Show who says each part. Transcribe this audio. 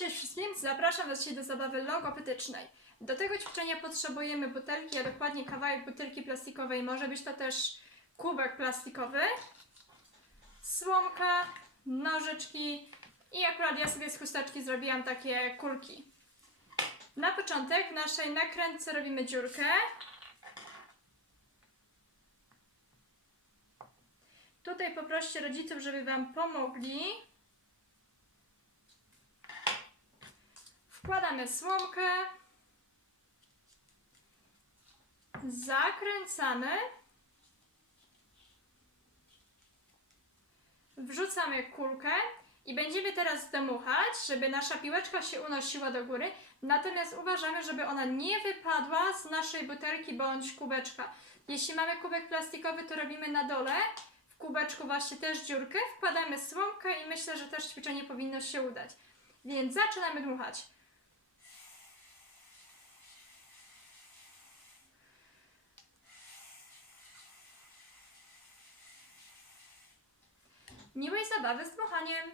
Speaker 1: Cześć wszystkim, zapraszam Was dzisiaj do zabawy logopedycznej. Do tego ćwiczenia potrzebujemy butelki, a dokładnie kawałek butelki plastikowej. Może być to też kubek plastikowy, słomka, nożyczki i akurat ja sobie z chusteczki zrobiłam takie kulki. Na początek w naszej nakrętce robimy dziurkę. Tutaj poproście rodziców, żeby Wam pomogli. Wkładamy słomkę. Zakręcamy. Wrzucamy kulkę i będziemy teraz dmuchać, żeby nasza piłeczka się unosiła do góry. Natomiast uważamy, żeby ona nie wypadła z naszej butelki bądź kubeczka. Jeśli mamy kubek plastikowy, to robimy na dole. W kubeczku właśnie też dziurkę, wkładamy słomkę i myślę, że też ćwiczenie powinno się udać. Więc zaczynamy dmuchać. Miłej zabawy z dmuchaniem!